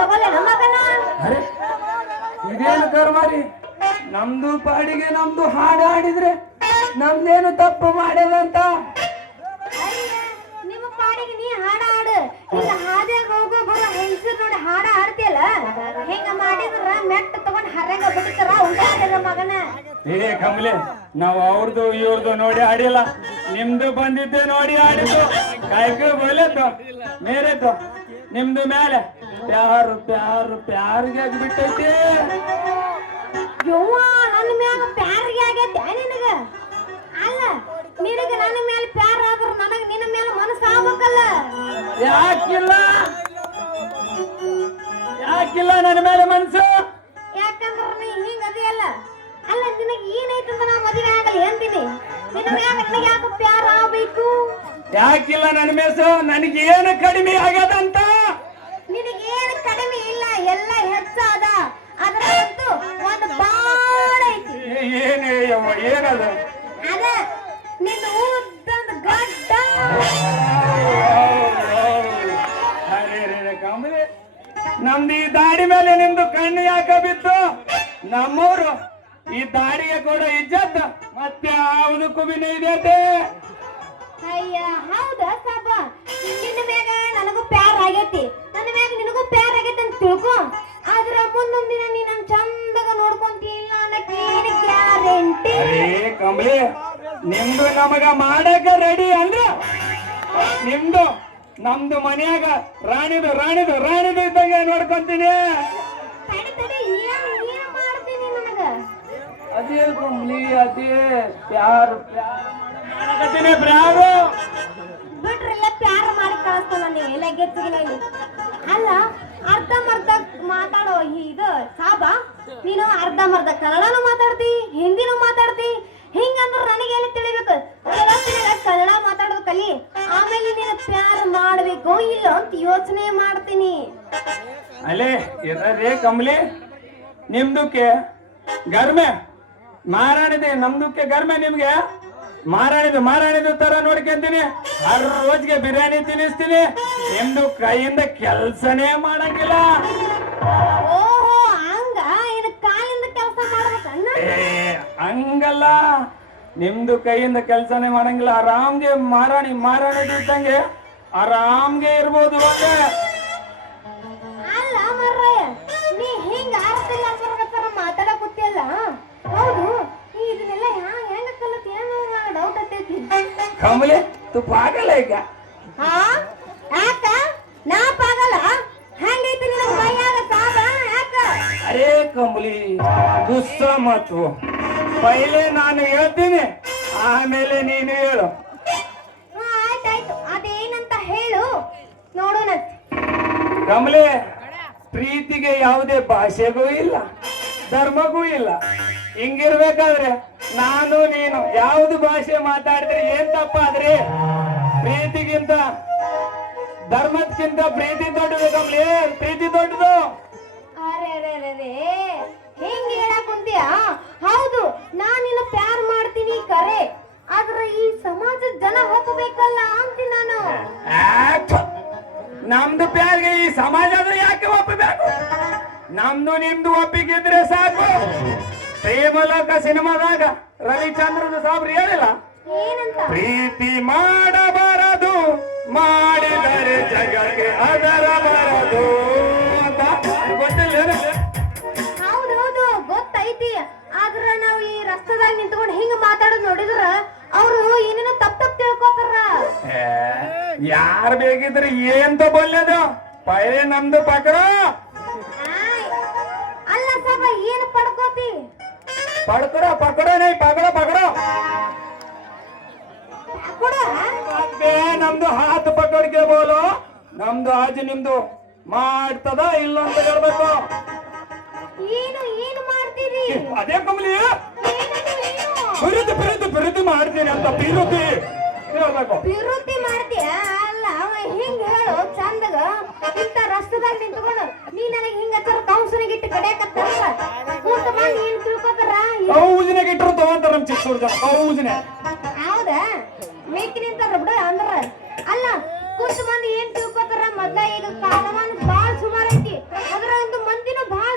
ತಗೊಳ್ಳೆ ನಮ್ಮಗನ. ಅರೆ ಇದೇನು ಕರ್ಮಾರಿ, ನಮ್ದು ಪಾಡಿಗೆ ನಮ್ದು ಹಾಡು ಹಾಡಿದ್ರೆ ನಮ್ದೇನು ತಪ್ಪು ಮಾಡ್ಯದಂತ. ನಿಮ್ಮ ಪಾಡಿಗೆ ನೀ ಹಾಡ ಹಾಡು. ಈಗ ಹಾದ್ಯಾಗ ಹೋಗೋ ಬರೋ ಹೆಂಗಸರು ನೋಡಿ ಹಾಡ ಹಾಡ್ತಿಯಲ್ಲ, ಹಿಂಗ ಮಾಡಿದ್ರ ಮೆಟ್ಟ ತಗೊಂಡ್ ಹರ್ರಂಗ ಬಿಡ್ತಾರ ಉಂಟಾರ ಮಗನ. ಏ ಕಮಲೆ, ನಾವು ಅವ್ರದ್ದು ಇವ್ರದ್ದು ನೋಡಿ ಆಡಿಲ್ಲ, ನಿಮ್ದು ಬಂದಿದ್ದೆ ನೋಡಿ ಆಡಿದ್ದು. ಕಾಯ್ಕ ಬೋಲೆದ್ದು ಮೇರೆದ್ದು ನಿಮ್ದು ಮೇಲೆ ಪ್ಯಾರು ಪ್ಯಾರು ಪ್ಯಾರಿಗೆ ಆಗ್ಬಿಟ್ಟೈತಿ. ಯವ್ವ ನನ್ನ ಮ್ಯಾಗ ಪ್ಯಾರಿಗೆ ಆಗೈತೆ ನಿನಗ. ಅಲ್ಲ ನಿನಗ ನನ್ನ ಮೇಲೆ ಪ್ಯಾರ ಆದ್ರ ನನಗ ನಿನ್ನ ಮೇಲೆ ಮನಸ್ಸು ಆಗ್ಬೇಕಲ್ಲ. ಯಾಕಿಲ್ಲ ಯಾಕಿಲ್ಲ ನನ್ನ ಮೇಲೆ ಮನಸ್ಸು? ಯಾಕಂದ್ರ ನೀ ಹಿಂಗ ಅದಿಯಲ್ಲ. ಅಲ್ಲ ನಿನಗೆ ಏನೈತೆ ಅಂತ ನಾ ಮದುವೆ ಆಗಲಿ ಅಂತೀನಿ. ನಿನ್ನ ಮ್ಯಾಗ ನನಗೆ ಯಾಕೆ ಪ್ಯಾರ ಆಗ್ಬೇಕು? ಯಾಕಿಲ್ಲ ನನ್ನ ಮೇಸು? ನನಗೇನು ಕಡಿಮೆ ಆಗ್ಯದಂತ? ನಿನಗೇನು ಕಡಿಮೆ ಇಲ್ಲ, ಎಲ್ಲ ಹೆಚ್ಚಾದ. ಅದ್ರಂತೂ ಒಂದು ಬಾಳ ಐತಿ. ಏನೇ ಯವ್ವ ಏನದ? ಅದ ನಿನ್ನ ಉದ್ದೊಂದು ಗಡ್ಡ. ಕಮಲೆ, ನಮ್ದು ಈ ದಾಡಿ ಮೇಲೆ ನಿಮ್ದು ಕಣ್ಣು ಯಾಕ ಬಿತ್ತು? ನಮ್ಮೂರು ಈ ದಾಡಿಗೆ ಕೊಡೋ ಇಜ್ಜತ್ ಮತ್ತೆ ಯಾವುದಕ್ಕೂ ಬಿನ ಇದೆಯತೆ. ಅಯ್ಯ ಹೌದಾ ಸಾಬ, ನಿನ್ನ ಮ್ಯಾಗ ನನಗೂ ಪ್ಯಾರ ಆಗೈತಿ, ನನ್ನ ಮ್ಯಾಗ ನಿನಗೂ ಪ್ಯಾರ ಆಗೈತಿ ಅಂತ ತಿಳ್ಕೊ. ಆದ್ರ ಮುಂದೊಂದ್ ದಿನ ನೀ ನನ್ ಚಂದಾಗ ನೋಡ್ಕೊಂತಿಲ್ಲ ಅನ್ನಕ್ಕೆ ಏನು ಗ್ಯಾರಂಟಿ? ಅರೇ ಕಮಲೆ, ನಿಮ್ದು ನಮಗ ಮಾಡಕ ರೆಡಿ ಅಂದ್ರ ನಿಮ್ದು ನಮ್ದು ಮನ್ಯಾಗ ರಾಣಿದು ರಾಣಿದು ರಾಣಿದು ಇದ್ದಂಗೆ ನೋಡ್ಕೊಂತೀನಿ. ತಡಿ ತಡಿ, ಏನ್ ಮಾಡ್ತೀನಿ ನನಗ? ಅದೇ ಕಮಲಿ, ಅದೇ ಪ್ಯಾರು ಪ್ಯಾರು ಪ್ಯಾರು ಬಿಟ್ರಿಲ್ಲ, ಪ್ಯಾರ ಮಾಡಿ ಕಳಿಸ್ತಾನ ನೀವು ಎಲ್ಲ ಗೆಚ್ಚಿಗೆ. ಅಲ್ಲ ಅರ್ಧಂಬರ್ಧ ಮಾತಾಡೋ ಇದು ಸಾಬ, ನೀನು ಅರ್ಧಂಬರ್ಧ ಕನ್ನಡನೂ ಮಾತಾಡ್ತಿ, ಹಿಂದಿನೂ ಮಾತಾಡ್ತಿ. ಹಿಂಗಂದ್ರ ನನಗೇನು ತಿಳಿಬೇಕು? ಕನ್ನಡ ಮಾತಾಡೋದು ಕಲಿ, ಆಮೇಲೆ ನೀನು ಪ್ಯಾರ ಮಾಡ್ಬೇಕು ಇಲ್ಲ ಅಂತ ಯೋಚನೆ ಮಾಡ್ತೀನಿ. ಅಲ್ಲೇ ಇರೇ ಕಮಲಿ, ನಿಮ್ದಕ್ಕೆ ಗರ್ಮೆ ಮಾರಾಣಿದೆ, ನಮ್ದಕ್ಕೆ ಗರ್ಮೆ, ನಿಮ್ಗೆ ಮಾರಾಣಿದು ತರ ನೋಡ್ಕೊಂತೀನಿ. ಹರ್ ರೋಜ್ಗೆ ಬಿರಿಯಾನಿ ತಿನ್ನಿಸ್ತೀನಿ, ನಿಮ್ದು ಕೈಯಿಂದ ಕೆಲ್ಸನೇ ಮಾಡಂಗಿಲ್ಲ. ಓಹೋ ಹಂಗ, ಏನು ಕಾಲಿಂದ ಕೆಲಸ ಮಾಡ್ಬೇಕನ್ನ? ಹಂಗಲ್ಲ, ನಿಮ್ದು ಕೈಯಿಂದ ಕೆಲ್ಸನೇ ಮಾಡಂಗಿಲ್ಲ. ಆರಾಮ್ಗೆ ಮಾರಾಣಿದು ಇದ್ದಂಗೆ ಆರಾಮ್ಗೆ ಇರ್ಬೋದು. ಒಳ್ಳೆ ಅಲ್ಲ ಮರ್ರಯ್ಯ, ನೀ ಹಿಂಗ ಆರ್ತಿಲ್ಲ ಮಾತಾಡಕ್ ಗೊತ್ತಿಲ್ಲ. ಹೌದು, ಇದನ್ನೆಲ್ಲ ಹೆಂಗ ಕಲಿತಿ? ಏನು ಡೌಟ್ ಆಗ್ತೈತಿ. ಕಮಲೆ ತು ಪಾಗಲ್ಲ ಈಗ. ಹಾ ಯಾಕ ನಾ ಪಾಗಲ್ಲ? ಹಂಗೈತಿ ನಿನ್ನ ಮೈಯಾಗ ಸಾಬ ಯಾಕ? ಅರೇ ಕಮಲಿ, ಗುಸ್ಸ ಮಾತು ಪೈಲೆ ನಾನು ಹೇಳ್ತೀನಿ, ಆಮೇಲೆ ನೀನು ಹೇಳು. ಆಯ್ತಾಯ್ತು, ಅದೇನಂತ ಹೇಳು ನೋಡೋಣ. ಕಮಲೆ, ಪ್ರೀತಿಗೆ ಯಾವುದೇ ಭಾಷೆಗೂ ಇಲ್ಲ, ಧರ್ಮಗೂ ಇಲ್ಲ. ಹಿಂಗಿರ್ಬೇಕಾದ್ರೆ ನಾನು ನೀನು ಯಾವ್ದು ಭಾಷೆ ಮಾತಾಡಿದ್ರೆ ಏನ್ ತಪ್ಪಾದ್ರಿ? ಪ್ರೀತಿಗಿಂತ ಧರ್ಮಕ್ಕಿಂತ ಪ್ರೀತಿ ದೊಡ್ಡದು ಕಮಲೆ, ಪ್ರೀತಿ ದೊಡ್ಡದು. ಅರೆ ಹಿಂಗ ಹೇಳಕ್ ಕುಂತೀಯ? ಹೌದು, ನಾನ್ ನಿನ್ನ ಪ್ಯಾರ್ ಮಾಡ್ತೀನಿ ಕರೆ, ಆದ್ರೆ ಈ ಸಮಾಜದ ಜನ ಹೋಗಬೇಕಲ್ಲ ಅಂತೀನಿ ನಾನು. ನಮ್ದು ಪ್ಯಾರ್ಗೆ ಈ ಸಮಾಜ ಯಾಕೆ ಒಪ್ಪಬೇಕು? ನಮ್ದು ನಿಮ್ದು ಒಪ್ಪಿಗಿದ್ರೆ ಸಾಕು. ಪ್ರೇಮಲೋಕ ಸಿನಿಮಾದಾಗ ರವಿಚಂದ್ರದ ಸಾಬ್ರು ಹೇಳಿಲ್ಲ, ಏನಂತ? ಪ್ರೀತಿ ಮಾಡಬಾರದು, ಮಾಡಿದರೆ ಜಗಕ್ಕೆ ಅದರ ಬರದು ಅಂತ. ಗೊತ್ತಿಲ್ಲ? ಹೌದೌದು ಗೊತ್ತೈತಿ. ಆದ್ರ ನಾವು ಈ ರಸ್ತೆದಾಗ ನಿಂತ್ಕೊಂಡು ಹಿಂಗ ಮಾತಾಡೋದು ನೋಡಿದ್ರ ಅವರು ಏನೇನೋ ತಪ್ಪ ತಿಳ್ಕೊತಾರ. ಯಾರು ಬೇಕಿದ್ರೆ ಏನ್ ತಗೊಳ್ಳದು? ಪೈಲೆ ನಮ್ದು ಪಕಡೋ. ಅಲ್ಲ ಸಾಬ, ಏನು ಪಡ್ಕೋತಿ? पकड़ो नहीं पकड़ो पकड़ो नम्दु हाथ पकड़ के बोलो नम्दु आज निम्दु ಮಾಡ್ತದ ಇಲ್ಲ ಅಂತ ಹೇಳಬೇಕು ಏನು ಏನು ಮಾಡ್ತೀರಿ ಅದೇ ಕಮಲಿ ಬಿರುದು ಮಾಡ್ತೀನಿ ಅಂತ ಬಿರುದಿ ಹೇಳಬೇಕು ಬಿರುದಿ ಮಾಡ್ತೀಯ ಅಲ್ಲ ಅವ ಹಿಂಗ ಹೇಳು ಚಂದಗ ಇಂತ ರಸ್ತೆದಾಗ ನಿಂತ್ಕೊಂಡು ನೀ ನನಗೆ ಹಿಂಗ ಹತ್ತರ ಕೌನ್ಸಿಲಿಂಗ್ ಇಟ್ಟು ಕಡೆಯಕತ್ತಾರಲ್ಲ ಕೂತ ಬಂದು ಏನು ತಿಳ್ಕೊತಾರ ಕೌನ್ಸಿಲಿಂಗ್ ಇಟ್ಟರು ತಗೊಂತಾರ ನಮ್ಮ ಚಿಕ್ಕೂರು ಜನ ಕೌನ್ಸಿಲಿಂಗ್ ಹೌದಾ ಮೇಕಿನ